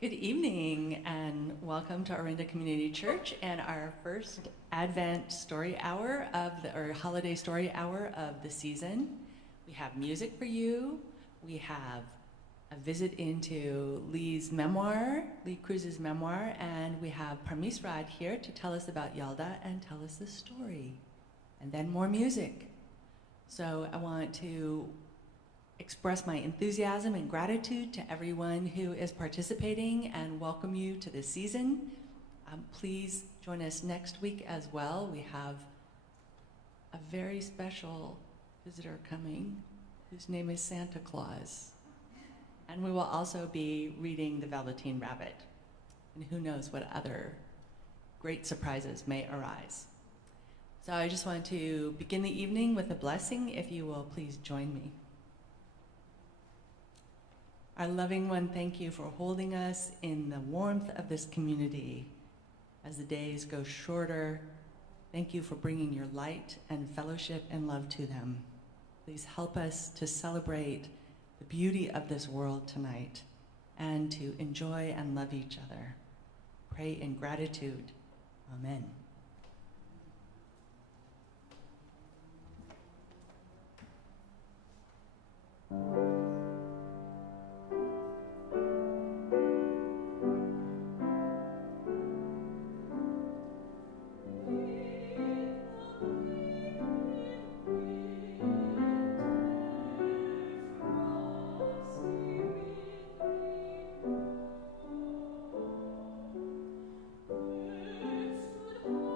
Good evening and welcome to Orinda Community Church and our first Advent story hour or holiday story hour of the season. We have music for you. We have a visit into Lee Cruz's memoir, and we have Parmis Rad here to tell us about Yalda and tell us the story. And then more music. So I want to express my enthusiasm and gratitude to everyone who is participating and welcome you to this season. Please join us next week as well. We have a very special visitor coming whose name is Santa Claus. And we will also be reading The Velveteen Rabbit. And who knows what other great surprises may arise. So I just want to begin the evening with a blessing. If you will please join me. Our loving one, thank you for holding us in the warmth of this community as the days go shorter. Thank you for bringing your light and fellowship and love to them. Please help us to celebrate the beauty of this world tonight and to enjoy and love each other. Pray in gratitude. Amen. Good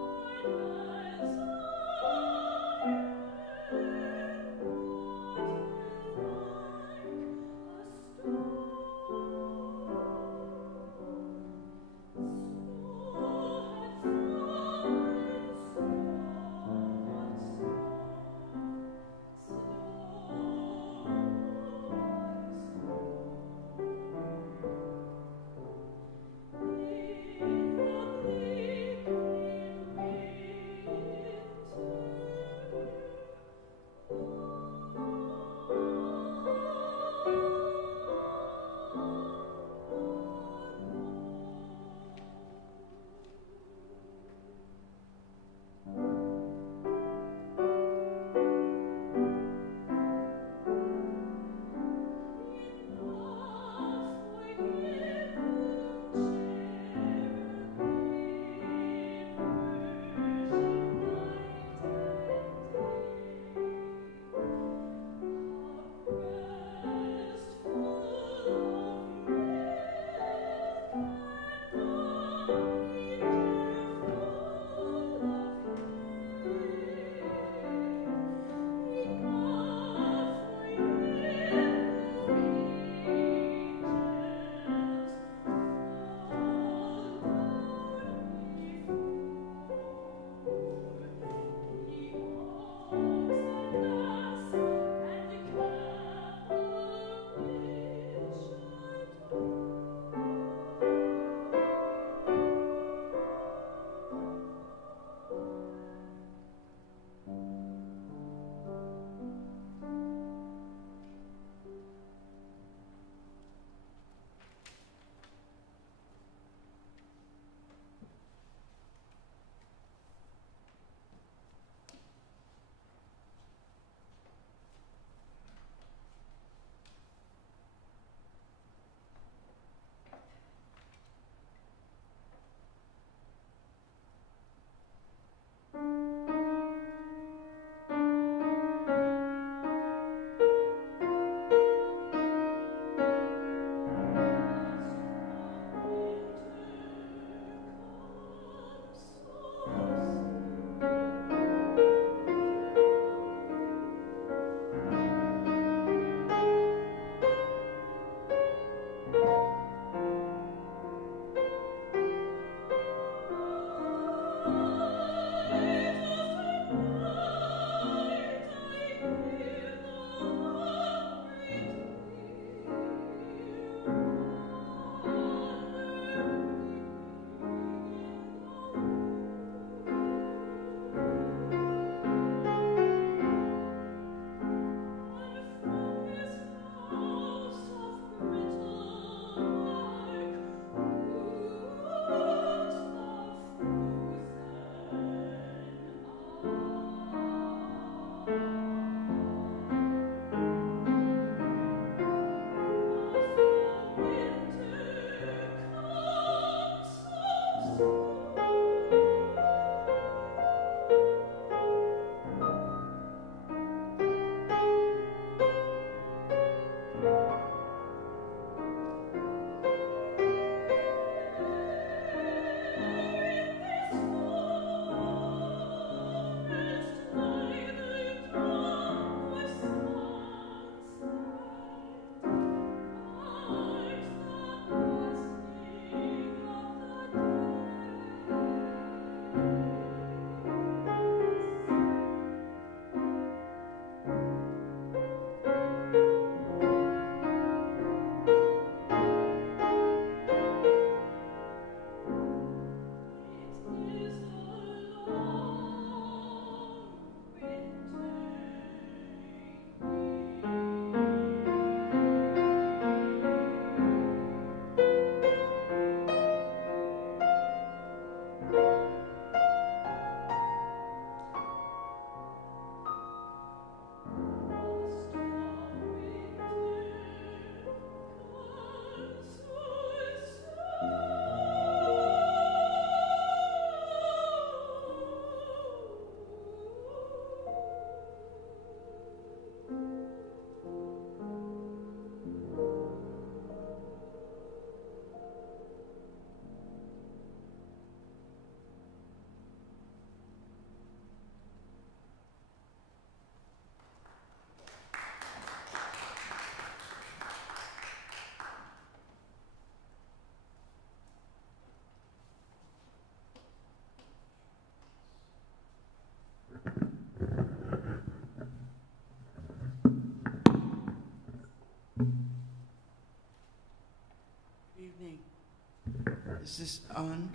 Is this on?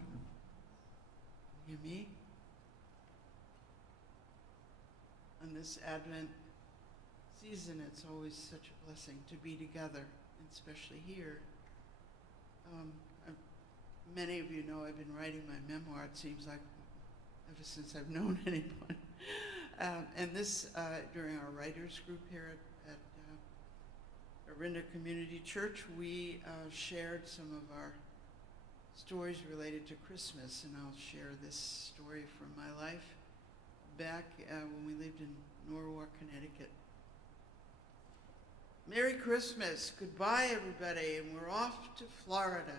Can you hear me? On this Advent season, it's always such a blessing to be together, and especially here. Many of you know I've been writing my memoir, it seems like, ever since I've known anyone. And this, during our writers group here at Orinda Community Church, we shared some of our stories related to Christmas, and I'll share this story from my life back when we lived in Norwalk, Connecticut. Merry Christmas, goodbye everybody, and we're off to Florida.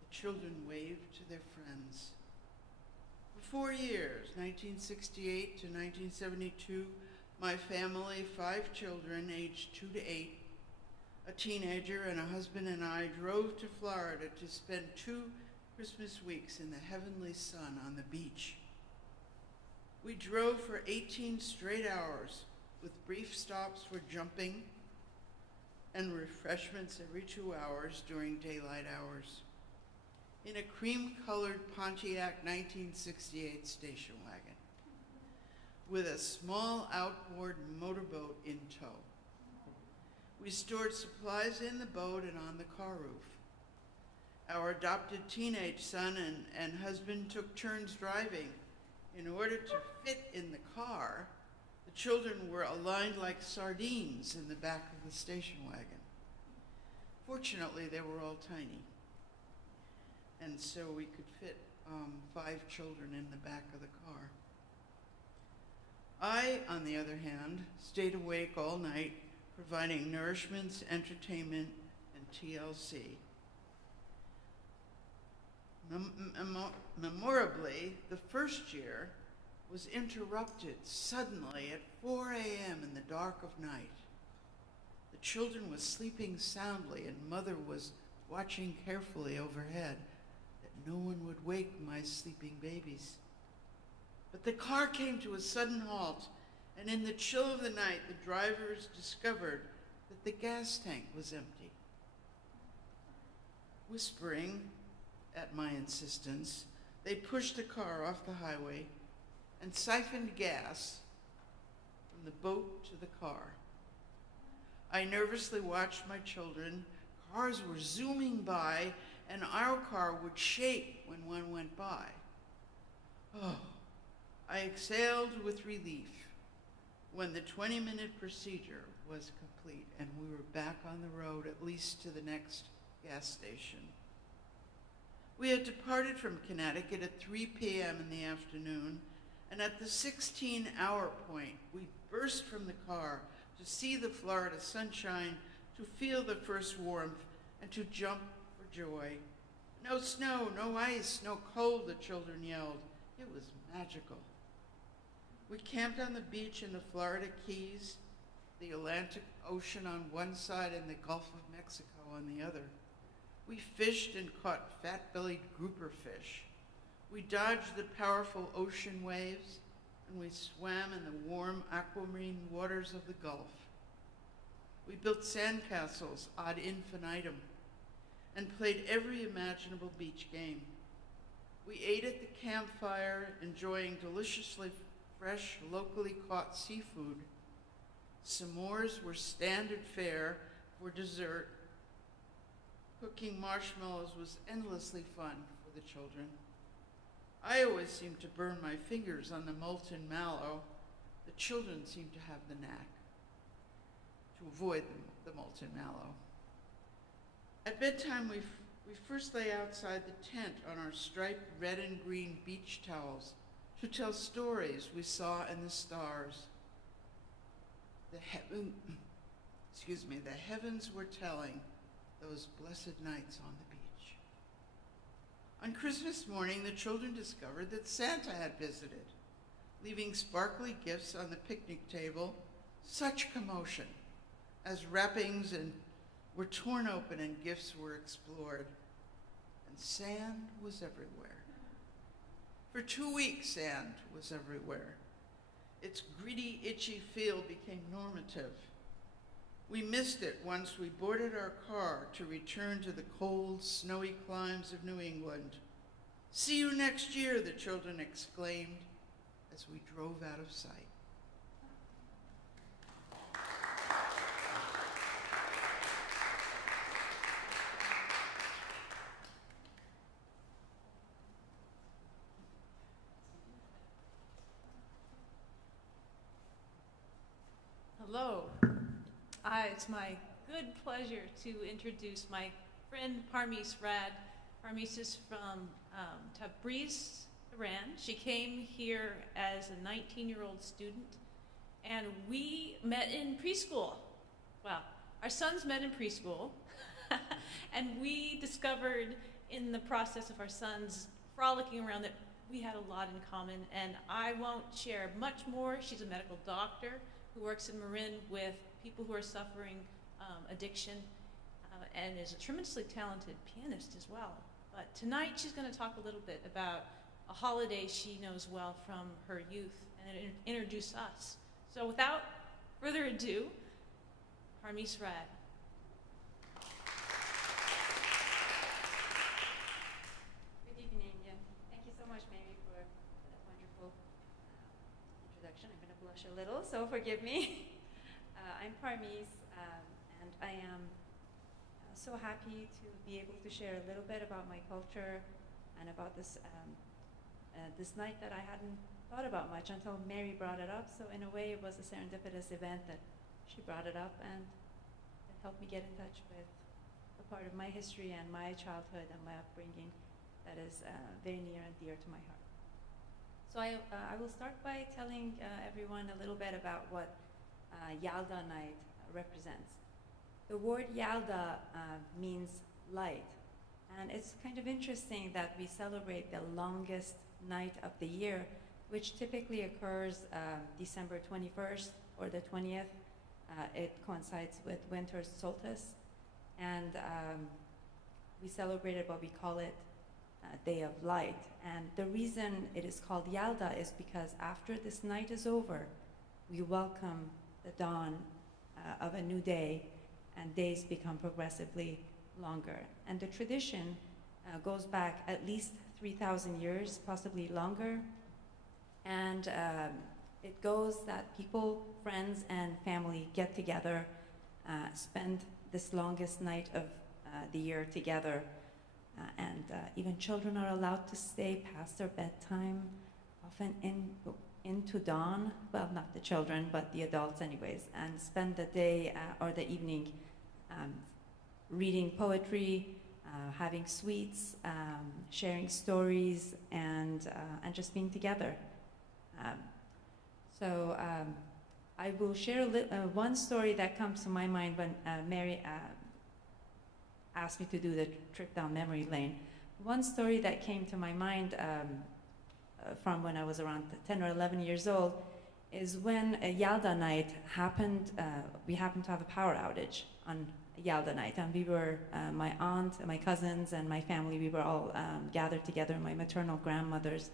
The children waved to their friends. For 4 years, 1968 to 1972, my family, 5 children aged 2 to 8, a teenager and a husband and I drove to Florida to spend 2 Christmas weeks in the heavenly sun on the beach. We drove for 18 straight hours with brief stops for jumping and refreshments every 2 hours during daylight hours in a cream-colored Pontiac 1968 station wagon with a small outboard motorboat in tow. We stored supplies in the boat and on the car roof. Our adopted teenage son and husband took turns driving. In order to fit in the car, the children were aligned like sardines in the back of the station wagon. Fortunately, they were all tiny, and so we could fit 5 children in the back of the car. I, on the other hand, stayed awake all night, providing nourishments, entertainment, and TLC. Memorably, the first year was interrupted suddenly at 4 a.m. in the dark of night. The children were sleeping soundly, and Mother was watching carefully overhead that no one would wake my sleeping babies. But the car came to a sudden halt, and in the chill of the night, the drivers discovered that the gas tank was empty. Whispering, at my insistence, they pushed the car off the highway and siphoned gas from the boat to the car. I nervously watched my children. Cars were zooming by, and our car would shake when one went by. Oh, I exhaled with relief when the 20-minute procedure was complete and we were back on the road, at least to the next gas station. We had departed from Connecticut at 3 p.m. in the afternoon, and at the 16-hour point, we burst from the car to see the Florida sunshine, to feel the first warmth, and to jump for joy. No snow, no ice, no cold, the children yelled. It was magical. We camped on the beach in the Florida Keys, the Atlantic Ocean on one side and the Gulf of Mexico on the other. We fished and caught fat-bellied grouper fish. We dodged the powerful ocean waves, and we swam in the warm aquamarine waters of the Gulf. We built sandcastles ad infinitum and played every imaginable beach game. We ate at the campfire, enjoying deliciously fresh, locally caught seafood. S'mores were standard fare for dessert. Cooking marshmallows was endlessly fun for the children. I always seemed to burn my fingers on the molten mallow. The children seemed to have the knack to avoid the molten mallow. At bedtime, we first lay outside the tent on our striped red and green beach towels to tell stories we saw in the stars. The heavens were telling those blessed nights on the beach. On Christmas morning, the children discovered that Santa had visited, leaving sparkly gifts on the picnic table. Such commotion as wrappings were torn open and gifts were explored, and sand was everywhere. For 2 weeks, sand was everywhere. Its gritty, itchy feel became normative. We missed it once we boarded our car to return to the cold, snowy climes of New England. See you next year, the children exclaimed as we drove out of sight. Hello. It's my good pleasure to introduce my friend Parmees Rad. Parmees is from Tabriz, Iran. She came here as a 19-year-old student, and we met in preschool. Well, our sons met in preschool, and we discovered in the process of our sons frolicking around that we had a lot in common, and I won't share much more. She's a medical doctor who works in Marin with people who are suffering addiction and is a tremendously talented pianist as well. But tonight she's going to talk a little bit about a holiday she knows well from her youth and introduce us. So without further ado, Parmees Rad. Good evening, and thank you so much, Mamie, for that wonderful introduction. I'm going to blush a little, so forgive me. I'm Parmees, and I am so happy to be able to share a little bit about my culture and about this this night that I hadn't thought about much until Mary brought it up. So in a way, it was a serendipitous event that she brought it up, and it helped me get in touch with a part of my history and my childhood and my upbringing that is very near and dear to my heart. So I will start by telling everyone a little bit about what Yalda night represents. The word Yalda means light, and it's kind of interesting that we celebrate the longest night of the year, which typically occurs December 21st or the 20th. It coincides with winter solstice, and we celebrated what we call it Day of Light. And the reason it is called Yalda is because after this night is over, we welcome the dawn of a new day, and days become progressively longer. And the tradition goes back at least 3,000 years, possibly longer. And it goes that people, friends, and family get together, spend this longest night of the year together. And even children are allowed to stay past their bedtime, often into dawn. Well, not the children, but the adults anyways, and spend the day or the evening reading poetry, having sweets, sharing stories, and just being together. So I will share one story that comes to my mind when Mary asked me to do the trip down memory lane. One story that came to my mind from when I was around 10 or 11 years old is when a Yalda night happened. We happened to have a power outage on Yalda night, and we were, my aunt, my cousins, and my family, we were all gathered together in my maternal grandmother's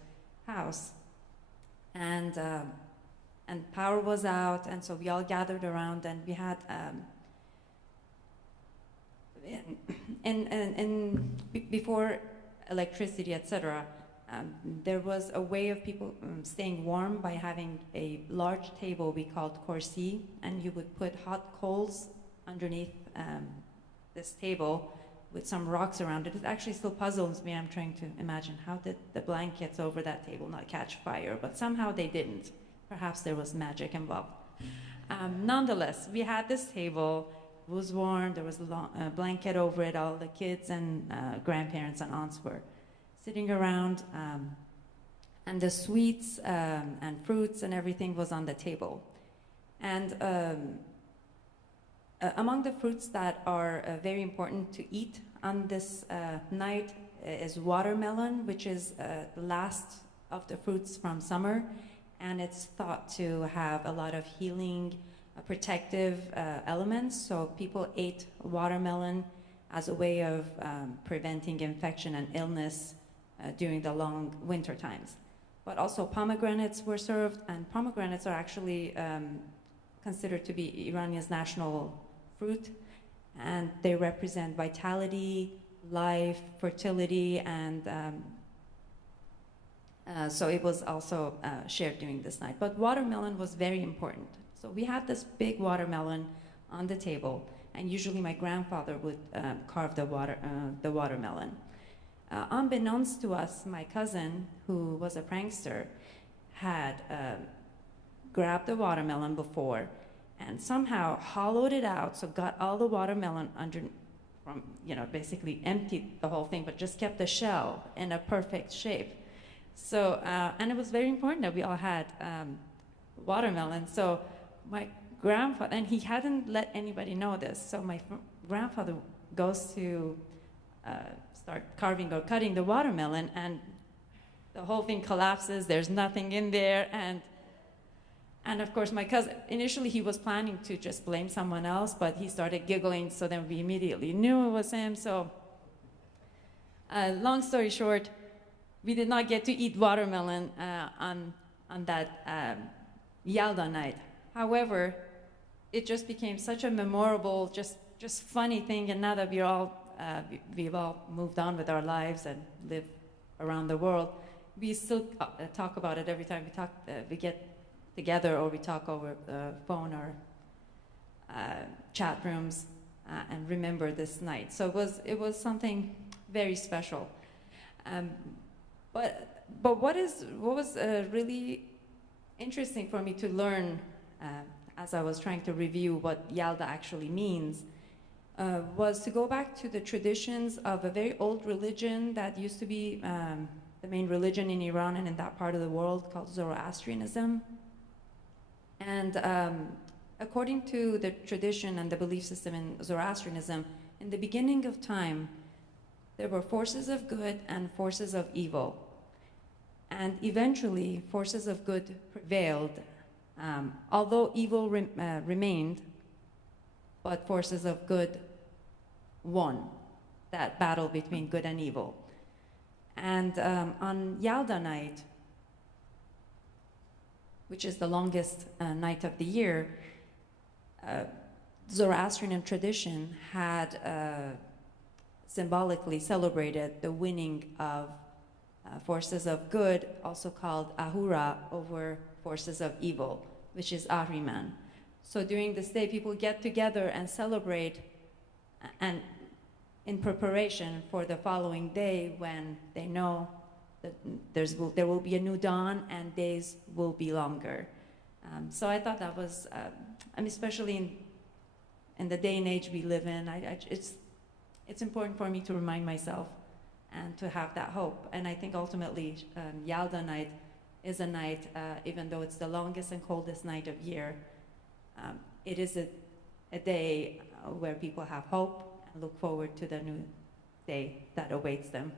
house. And power was out, and so we all gathered around, and we had before electricity, etc., there was a way of people staying warm by having a large table we called korsi, and you would put hot coals underneath this table with some rocks around it. It actually still puzzles me. I'm trying to imagine how did the blankets over that table not catch fire, but somehow they didn't. Perhaps there was magic involved. Nonetheless, we had this table. It was warm. There was a blanket over it. All the kids and grandparents and aunts were sitting around, and the sweets and fruits and everything was on the table. And among the fruits that are very important to eat on this night is watermelon, which is the last of the fruits from summer, and it's thought to have a lot of healing, protective elements. So people ate watermelon as a way of preventing infection and illness during the long winter times. But also pomegranates were served, and pomegranates are actually considered to be Iranian's national fruit, and they represent vitality, life, fertility, and so it was also shared during this night. But watermelon was very important. So we had this big watermelon on the table, and usually my grandfather would carve the watermelon. Unbeknownst to us, my cousin, who was a prankster, had grabbed the watermelon before and somehow hollowed it out, so got all the watermelon under, from, basically emptied the whole thing, but just kept the shell in a perfect shape. So, and it was very important that we all had watermelon. So my grandfather, and he hadn't let anybody know this, so my grandfather goes to start carving or cutting the watermelon, and the whole thing collapses, there's nothing in there, and of course my cousin, initially he was planning to just blame someone else, but he started giggling, so then we immediately knew it was him. So long story short, we did not get to eat watermelon on that Yalda night. However, it just became such a memorable, just funny thing, and now that we've all moved on with our lives and live around the world, we still talk about it every time we get together, or we talk over the phone or chat rooms, and remember this night. So it was something very special. But what was really interesting for me to learn as I was trying to review what Yalda actually means was to go back to the traditions of a very old religion that used to be the main religion in Iran and in that part of the world, called Zoroastrianism. And according to the tradition and the belief system in Zoroastrianism, in the beginning of time, there were forces of good and forces of evil. And eventually, forces of good prevailed, although evil remained, but forces of good won that battle between good and evil. And on Yalda night, which is the longest night of the year, Zoroastrian tradition had symbolically celebrated the winning of forces of good, also called Ahura, over forces of evil, which is Ahriman. So during this day, people get together and celebrate, and in preparation for the following day, when they know that there will be a new dawn and days will be longer. So I thought that was, especially in the day and age we live in, it's important for me to remind myself and to have that hope. And I think ultimately Yalda night is a night, even though it's the longest and coldest night of year, it is a day where people have hope and look forward to the new day that awaits them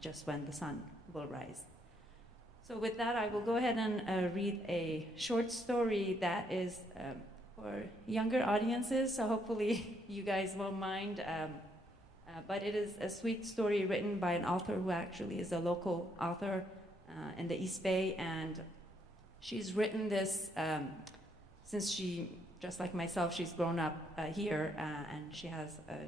just when the sun will rise. So with that, I will go ahead and read a short story that is for younger audiences, so hopefully you guys won't mind. But it is a sweet story written by an author who actually is a local author in the East Bay, and she's written this since she, just like myself, she's grown up here, and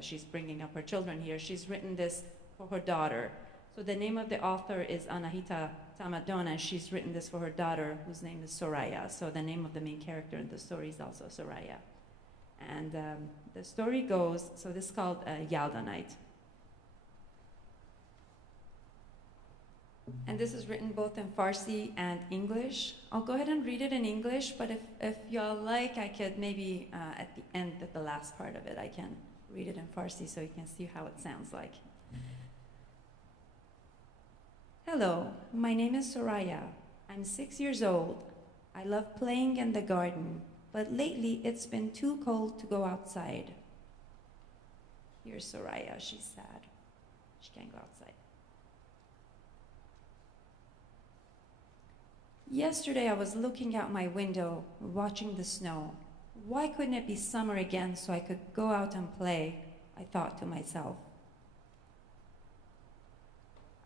she's bringing up her children here. She's written this for her daughter. So the name of the author is Anahita Tamadon, and she's written this for her daughter, whose name is Soraya. So the name of the main character in the story is also Soraya. And the story goes, so this is called Yalda Night. And this is written both in Farsi and English. I'll go ahead and read it in English, but if y'all like, I could maybe at the end, at the last part of it, I can read it in Farsi so you can see how it sounds like. Hello, my name is Soraya. I'm 6 years old. I love playing in the garden, but lately it's been too cold to go outside. Here's Soraya, she's sad. She can't go outside. Yesterday I was looking out my window, watching the snow. Why couldn't it be summer again so I could go out and play? I thought to myself.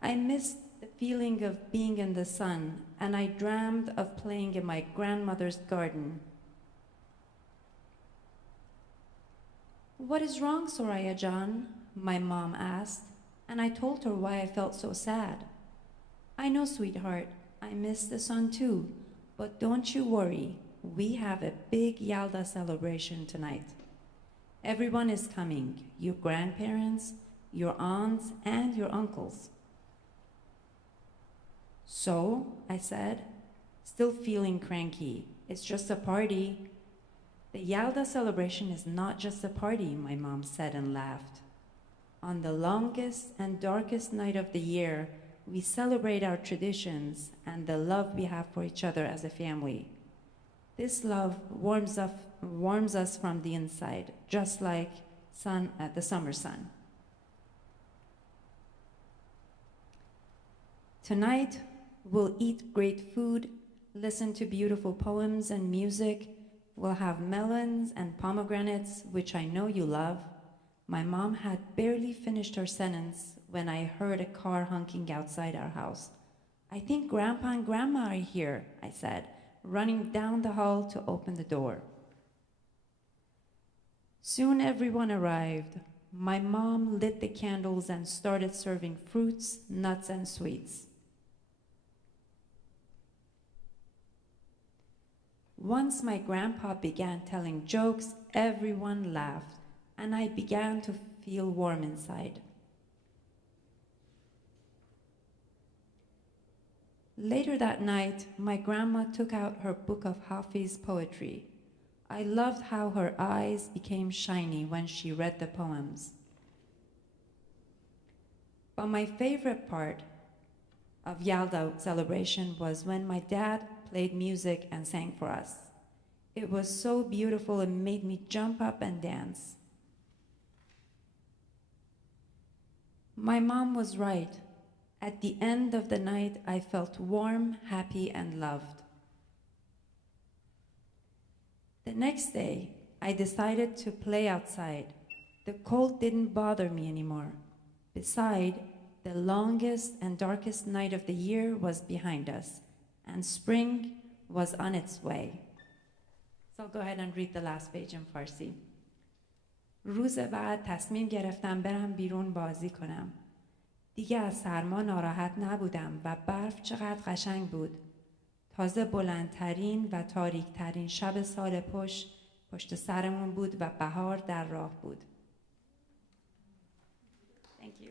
I missed the feeling of being in the sun, and I dreamed of playing in my grandmother's garden. What is wrong, Soraya John? My mom asked, and I told her why I felt so sad. I know, sweetheart, I miss the sun too, but don't you worry. We have a big Yalda celebration tonight. Everyone is coming, your grandparents, your aunts, and your uncles. So, I said, still feeling cranky. It's just a party. The Yalda celebration is not just a party, my mom said and laughed. On the longest and darkest night of the year, we celebrate our traditions and the love we have for each other as a family. This love warms us from the inside, just like the summer sun. Tonight, we'll eat great food, listen to beautiful poems and music. We'll have melons and pomegranates, which I know you love. My mom had barely finished her sentence when I heard a car honking outside our house. I think Grandpa and Grandma are here, I said, running down the hall to open the door. Soon everyone arrived. My mom lit the candles and started serving fruits, nuts, and sweets. Once my grandpa began telling jokes, everyone laughed, and I began to feel warm inside. Later that night, my grandma took out her book of Hafiz poetry. I loved how her eyes became shiny when she read the poems. But my favorite part of Yalda celebration was when my dad played music and sang for us. It was so beautiful, it made me jump up and dance. My mom was right. At the end of the night, I felt warm, happy, and loved. The next day, I decided to play outside. The cold didn't bother me anymore. Besides, the longest and darkest night of the year was behind us, and spring was on its way. So I'll go ahead and read the last page in Farsi. روز بعد تصمیم گرفتم برم بیرون بازی کنم. دیگه از سرما ناراحت نبودم و برف چقدر قشنگ بود. تازه بلندترین و تاریکترین شب سال پشت سرمون بود و بهار در راه بود. Thank you.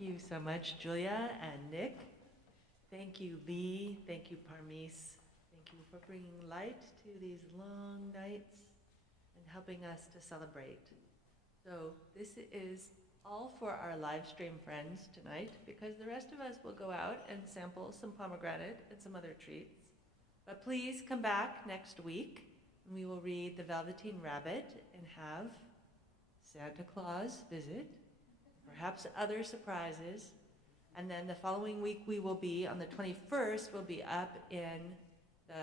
you so much, Julia and Nick. Thank you, Lee. Thank you, Parmis. Thank you for bringing light to these long nights and helping us to celebrate. So this is all for our live stream friends tonight, because the rest of us will go out and sample some pomegranate and some other treats. But please come back next week, and we will read The Velveteen Rabbit and have Santa Claus visit, perhaps other surprises. And then the following week we will be, on the 21st, we'll be up in the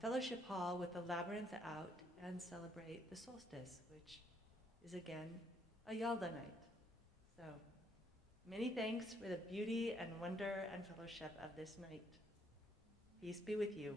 fellowship hall with the labyrinth out and celebrate the solstice, which is again a Yalda night. So many thanks for the beauty and wonder and fellowship of this night. Peace be with you.